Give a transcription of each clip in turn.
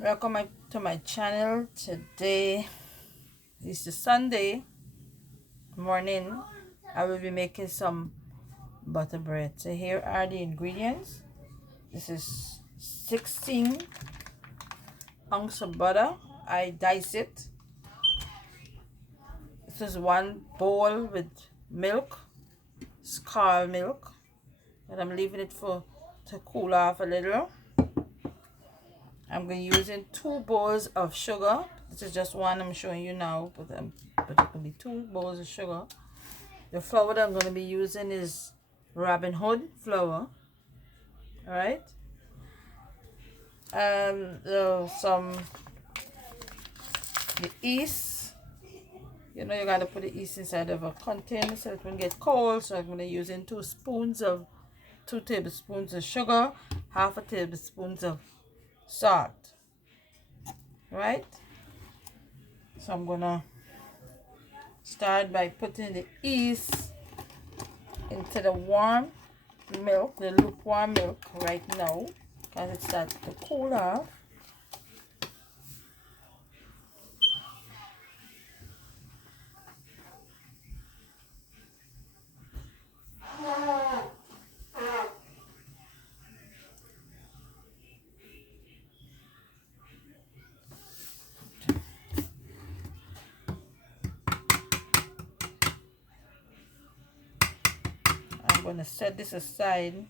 Welcome to my channel. Today is the Sunday morning. I will be making some butter bread. So here are the ingredients. This is 16 ounces of butter. I dice it. This is 1 bowl with milk, scald milk, and I'm leaving it to cool off a little. I'm going to using 2 bowls of sugar. This is just one I'm showing you now, but it will be 2 bowls of sugar. The flour that I'm going to be using is Robin Hood flour. All right. The yeast. You know, you got to put the yeast inside of a container so it won't get cold. So I'm going to using 2 tablespoons of sugar, half a tablespoon of salt. Right. So I'm gonna start by putting the yeast into the warm milk, the lukewarm milk right now, because it starts to cool off. I'm gonna set this aside.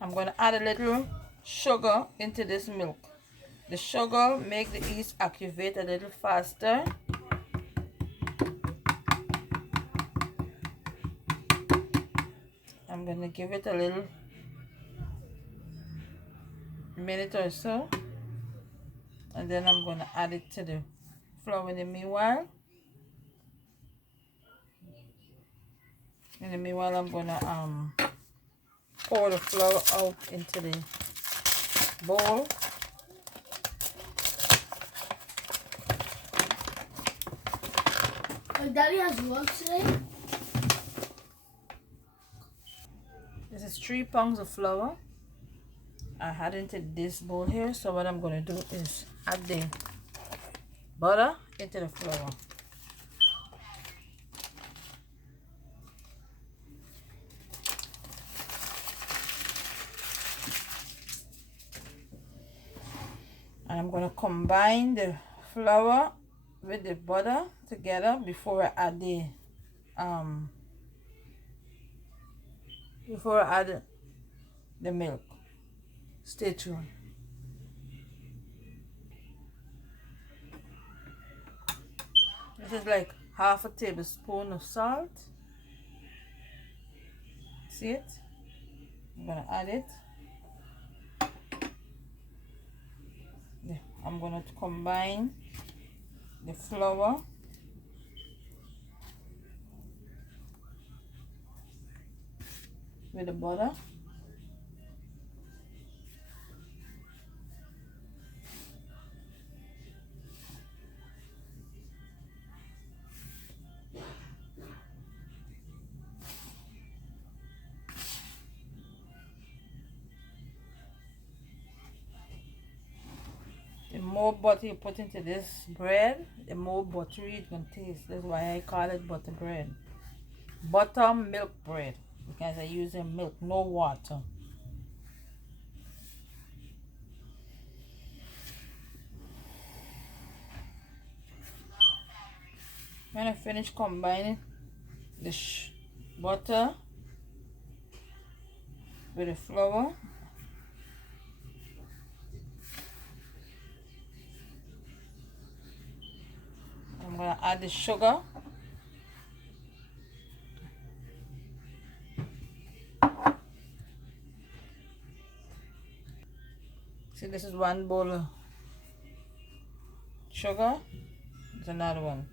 I'm going to add a little sugar into this milk. The sugar makes the yeast activate a little faster. I'm going to give it a little minute or so, and then I'm going to add it to the flour in the meanwhile. I'm going to pour the flour out into the bowl. Daddy has work today. This is 3 pounds of flour I had into this bowl here. So what I'm going to do is add the butter into the flour. And I'm going to combine the flour with the butter together before I add the milk. Stay tuned. This is like half a tablespoon of salt. See it? I'm gonna add it. I'm gonna combine the flour with the butter. The more butter you put into this bread, the more buttery it's gonna taste. That's why I call it butter bread. Butter milk bread, because I'm using milk, no water. When I finish combining the butter with the flour, I'm gonna add the sugar. See, this is 1 bowl of sugar. There's another one.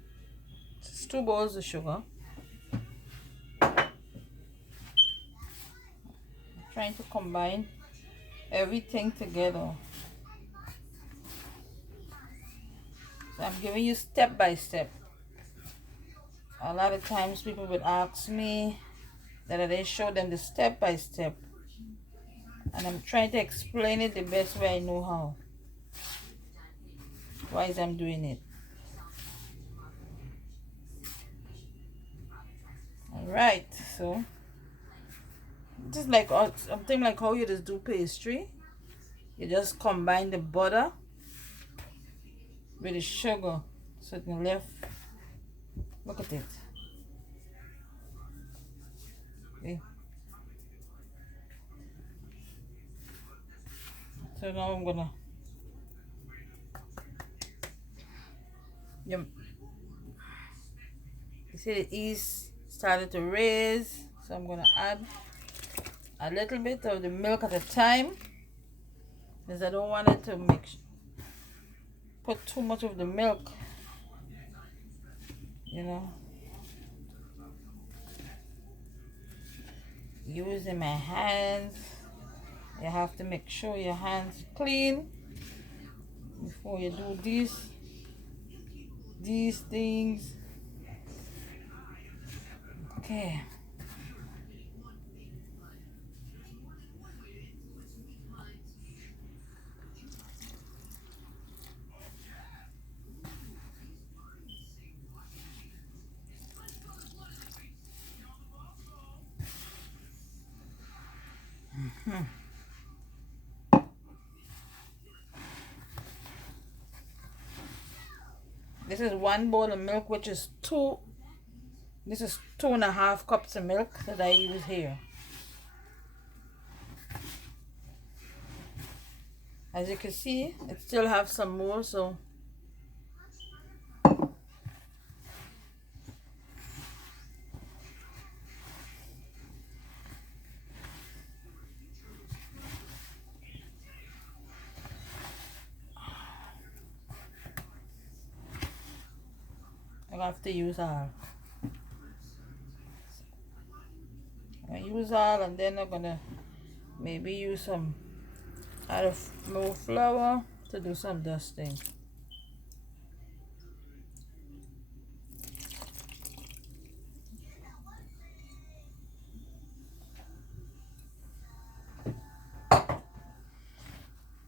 It's 2 bowls of sugar. Trying to combine everything together. I'm giving you step by step. A lot of times people would ask me that I didn't show them the step by step, and I'm trying to explain it the best way I know how. Why is I'm doing it? Alright, so just like something like how you just do pastry. You just combine the butter with the sugar, so it can left. Look at it. Okay. So now I'm gonna you see the yeast started to raise, so I'm gonna add a little bit of the milk at a time, because I don't want it to put too much of the milk, you know. Using my hands, you have to make sure your hands clean before you do these things. Okay. This is 1 bowl of milk, which is this is 2.5 cups of milk that I use here. As you can see, it still have some more, so I have to use all. I use all, and then I'm gonna maybe use some more flour to do some dusting.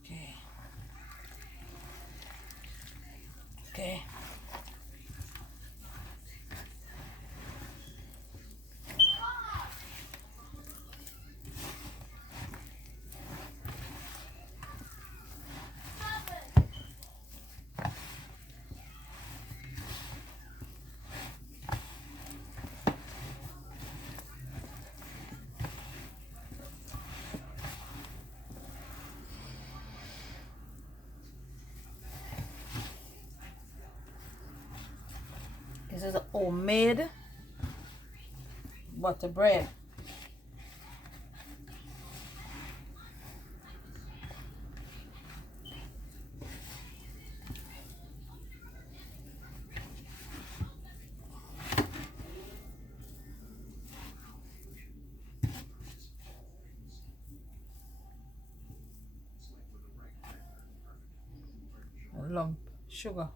Okay. Okay. This is a homemade butter bread. A lump sugar.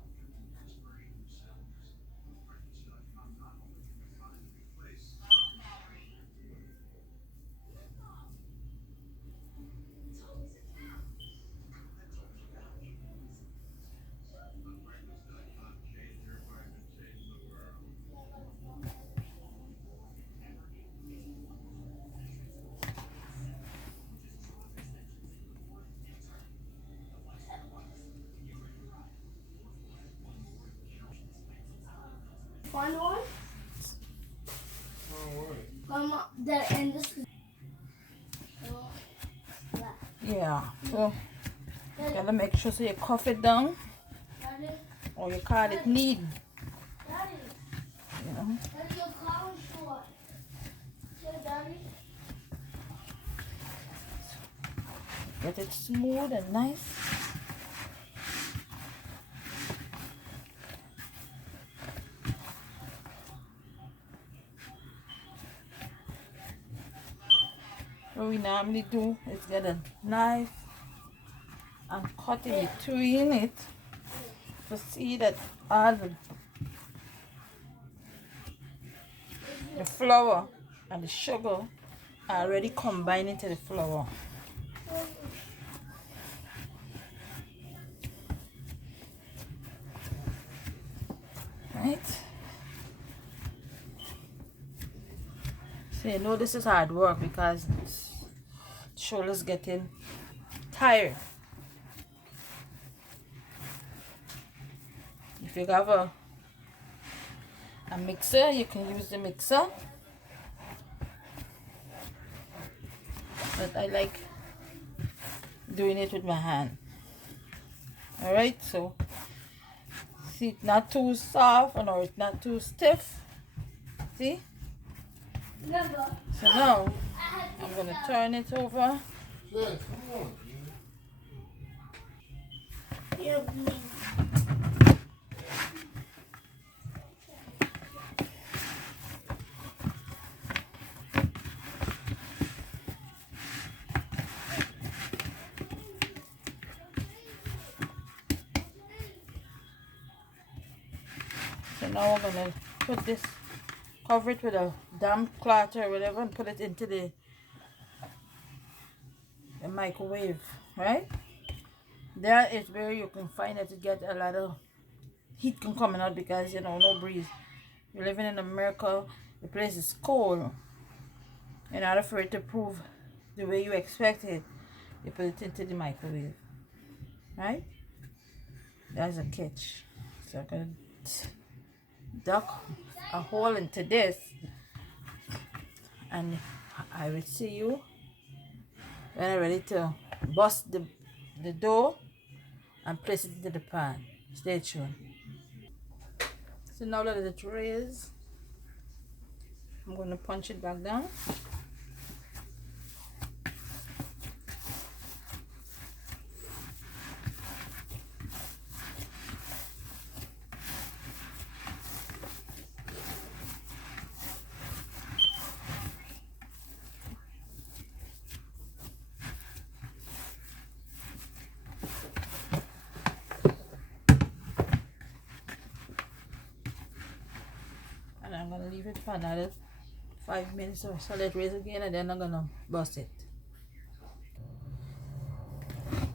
Fun one? Come that and this is Yeah, so you gotta make sure so you cuff it down, Daddy, or you call it knead. Daddy, You know. Daddy, your car is short. Say, Daddy. Get it smooth and nice. What we normally do is get a knife and cut in between it to see that all the flour and the sugar are already combined into the flour. Right? So you know this is hard work because the shoulder's getting tired. If you have a mixer, you can use the mixer. But I like doing it with my hand. Alright, so see, it's not too soft or it's not too stiff. See? So now I'm gonna turn it over. So now we're gonna put this, cover it with a damp cloth or whatever, and put it into the microwave, right? There is where you can find that you get a lot of heat can coming out because you know no breeze. You're living in America, the place is cold. In order for it to prove the way you expect it, you put it into the microwave, right? That's a catch. So I'm gonna duck a hole into this, and I will see you when I'm ready to bust the dough and place it into the pan. Stay tuned. So now that it's raised, I'm going to punch it back down. And I'm going to leave it for another 5 minutes or so. Let it raise again, and then I'm going to bust it.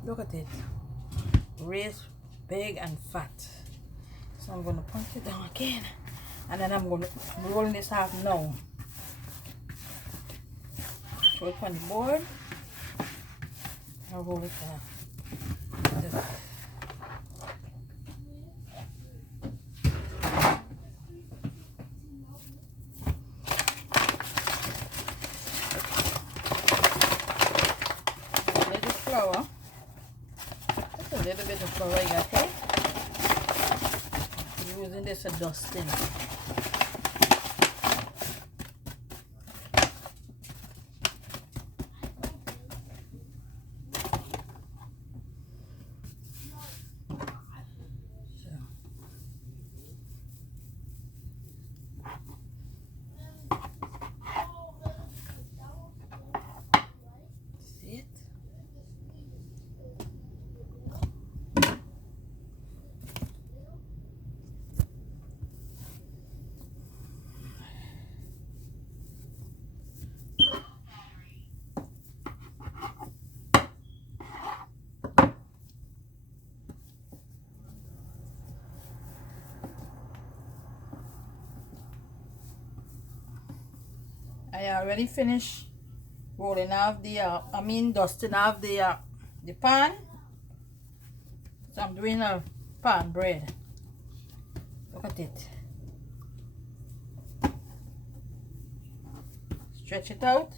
Look at it. Raised big and fat. So I'm going to punch it down again. And then I'm going to roll this half now. Throw it on the board. I'll roll it down. Flour. Just a little bit of flour, okay? I'm using this for dusting. See it? I already finished rolling off the dusting off the pan. So I'm doing a pan bread. Look at it. Stretch it out.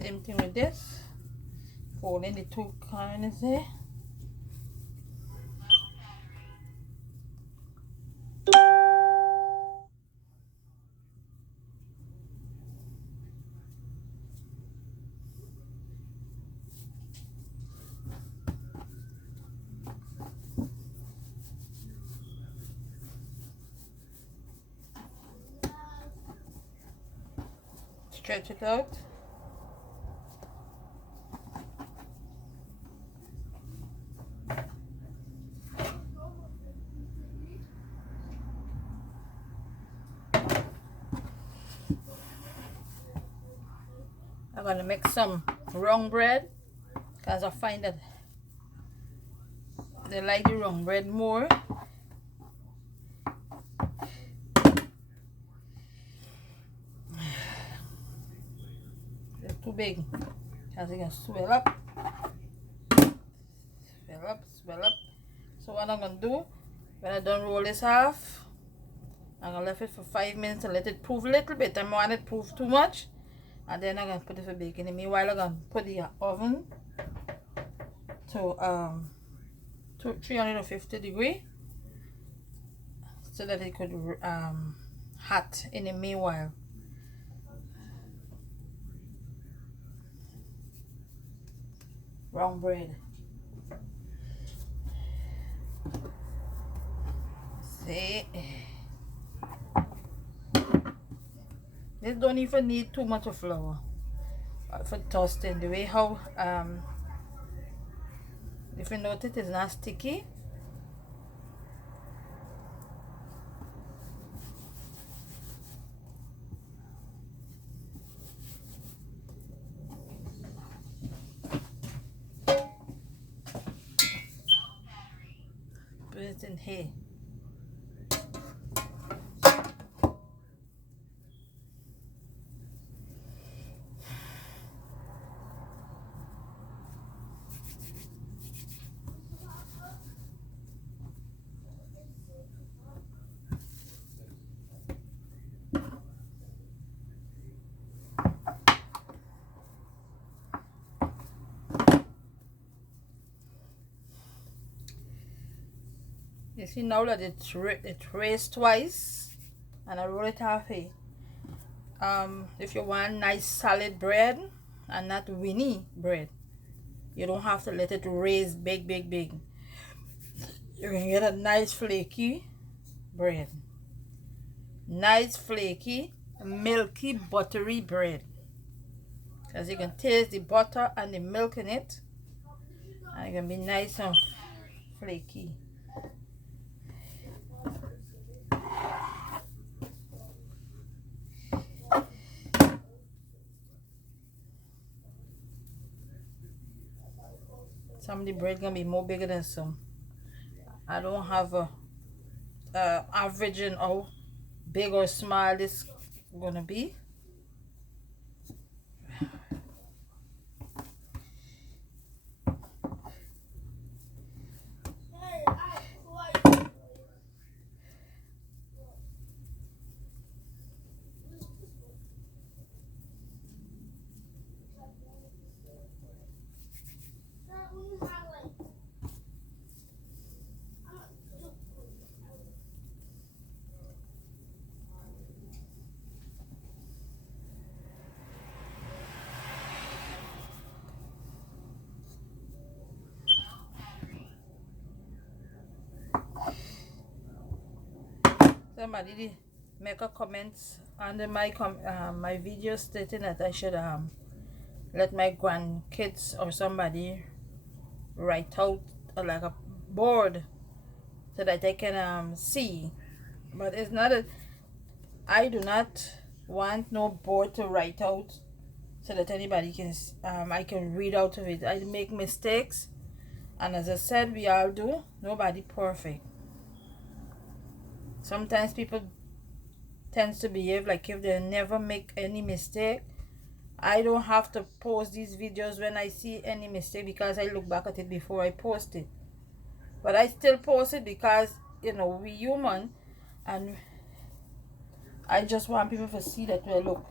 Same thing with this. Folding the two corners there. Stretch it out. I'm gonna make some wrong bread because I find that they like the wrong bread more. They're too big because they can swell up. Swell up. So what I'm gonna do when I done roll this half, I'm gonna leave it for 5 minutes and let it proof a little bit. I don't want it proof too much. And then I'm gonna put it for baking. In the meanwhile, I'm gonna put the oven to 350 degree so that it could hot in the meanwhile. Wrong bread. See, this don't even need too much of flour for toasting. The way how if you notice, it's not sticky. Put it in here. You see now that it raised twice, and I roll it half here. If you want nice solid bread and not winny bread, you don't have to let it raise big. You can get a nice flaky bread. Nice flaky, milky, buttery bread. As you can taste the butter and the milk in it. And it can be nice and flaky. Some of the bread gonna be more bigger than some. I don't have a averaging how big or small this gonna be. Somebody did make a comment under my my video stating that I should let my grandkids or somebody write out like a board so that they can see. But it's not a, I do not want no board to write out so that anybody can I can read out of it. I make mistakes, and as I said, we all do. Nobody perfect. Sometimes people tends to behave like if they never make any mistake. I don't have to post these videos when I see any mistake because I look back at it before I post it. But I still post it because, you know, we human, and I just want people to see that, well, look,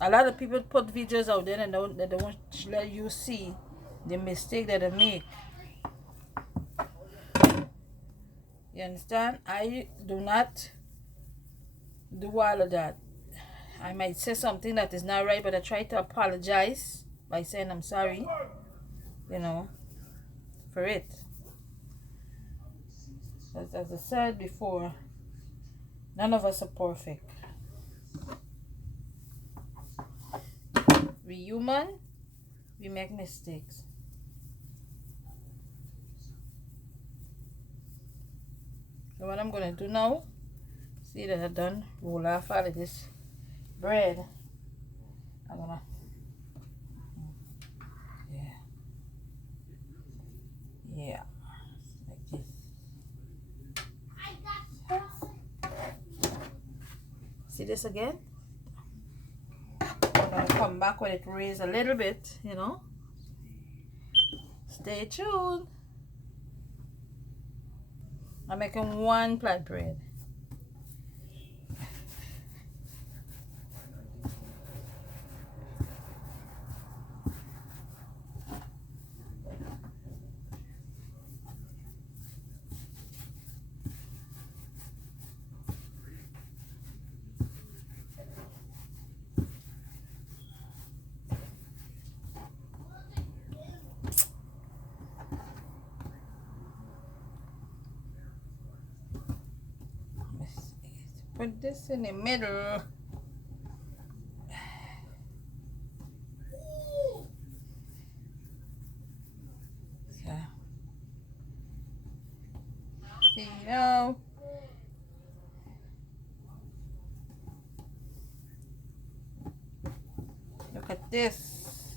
a lot of people put videos out there and they don't let you see the mistake that they make. You understand? I do not do all of that. I might say something that is not right, but I try to apologize by saying I'm sorry, you know, for it. As I said before, none of us are perfect. We human, we make mistakes. So what I'm gonna do now, see that I done roll off all of this bread. I'm gonna, yeah, like this. See this again? I'm gonna come back when it raise a little bit, you know. Stay tuned. I'm making one flat bread. Put this in the middle. So, see now. Look at this.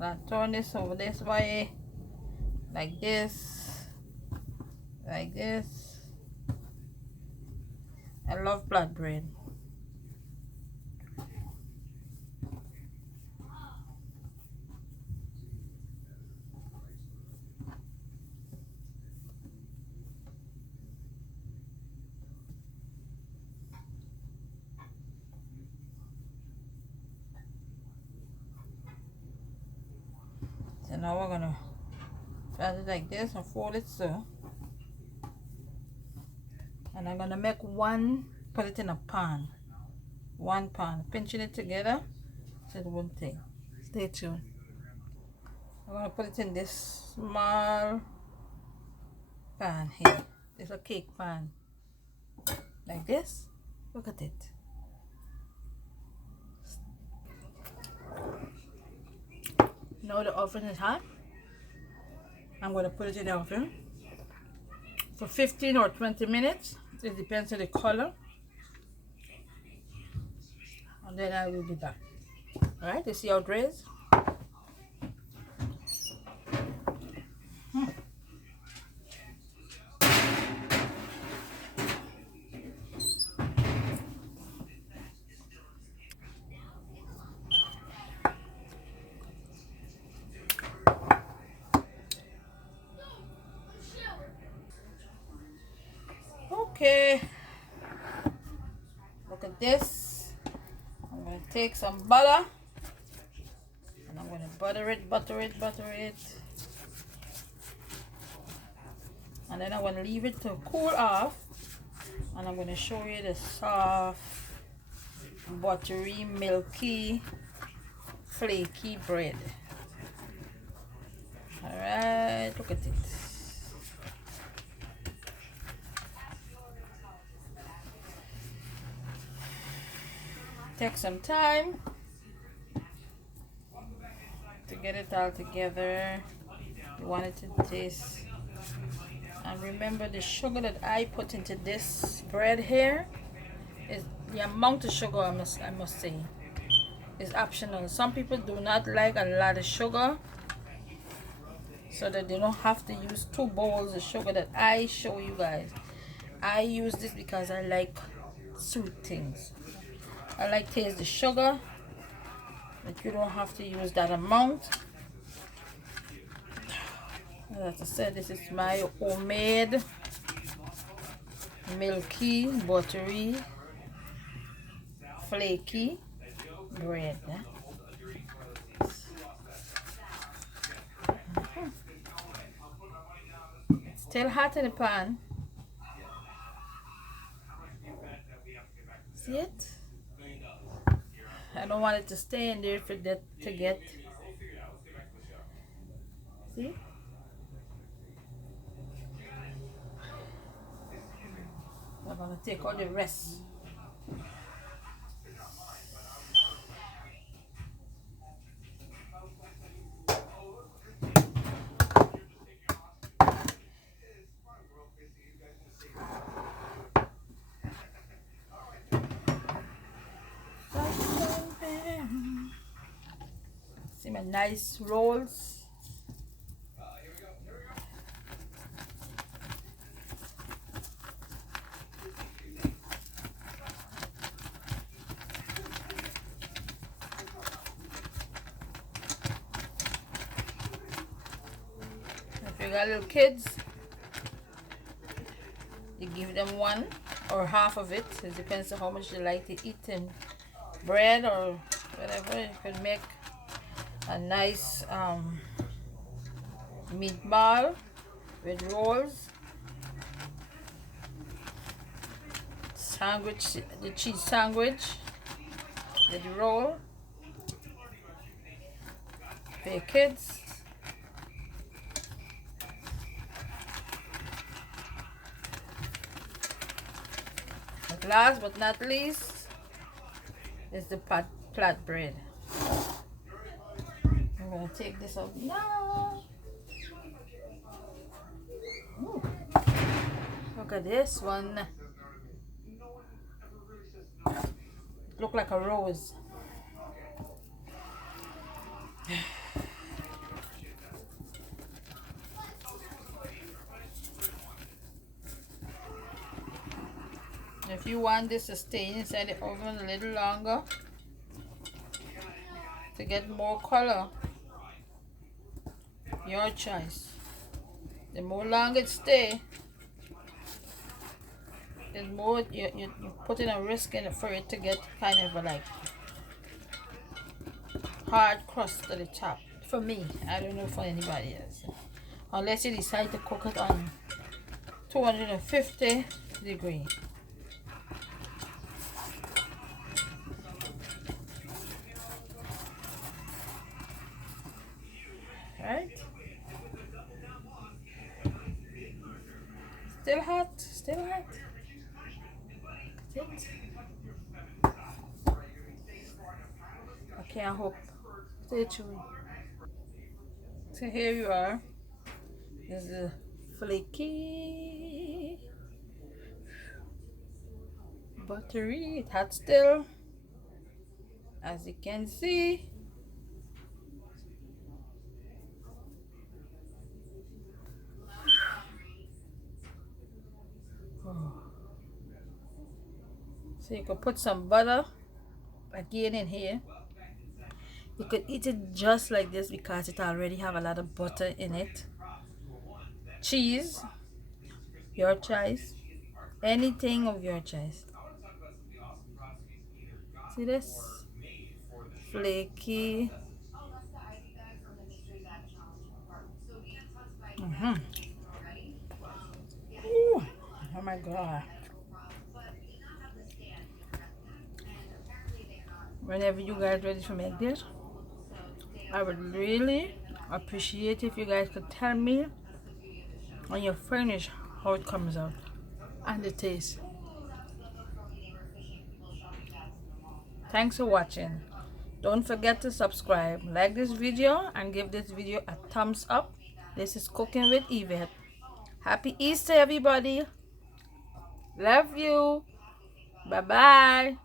I'll turn this over this way. Like this. Like this. I love flat bread. So now we're gonna fold it like this and fold it so. And I'm gonna make one, put it in a pan. One pan, pinching it together so it won't take. Stay tuned. I'm gonna put it in this small pan here. It's a cake pan. Like this. Look at it. Now the oven is hot. I'm gonna put it in the oven for 15 or 20 minutes. It depends on the color. And then I will be back. Alright, you see how it raised? Okay. Look at this. I'm going to take some butter. And I'm going to butter it. And then I'm going to leave it to cool off. And I'm going to show you the soft, buttery, milky, flaky bread. Alright, look at it. Take some time to get it all together. You want it to taste. And remember, the sugar that I put into this bread here is the amount of sugar, I must say, is optional. Some people do not like a lot of sugar, so that they don't have to use 2 bowls of sugar that I show you guys. I use this because I like sweet things. I like taste the sugar, but you don't have to use that amount. As I said, this is my homemade milky, buttery, flaky bread. It's still hot in the pan. See it? I don't want it to stay in there for that to get. See? I'm gonna take all the rest. my nice rolls. If you got little kids, you give them one or half of it. It depends on how much you like to eat in bread or whatever. You could make a nice meatball with rolls, sandwich, the cheese sandwich with the roll for your kids. But last but not least is the flat bread. I'm gonna take this out now. Ooh. Look at this one. Look like a rose. If you want this to stay inside the oven a little longer to get more color, your choice. The more long it stay, the more you're putting a risk in it for it to get kind of a like hard crust at the top. For me, I don't know for anybody else. Unless you decide to cook it on 250 degrees. Right? Still hot, still hot. Sit. Okay, I hope. Stay tuned. So here you are. This is the flaky, buttery. It's hot still, as you can see. So you could put some butter again in here. You could eat it just like this because it already have a lot of butter in it. Cheese, your choice. Anything of your choice. See this? Flaky. Ooh, oh my god. Whenever you guys ready to make this, I would really appreciate if you guys could tell me when you finish how it comes out and the taste. Thanks for watching. Don't forget to subscribe, like this video, and give this video a thumbs up. This is Cooking with Yvette. Happy Easter, everybody. Love you. Bye-bye.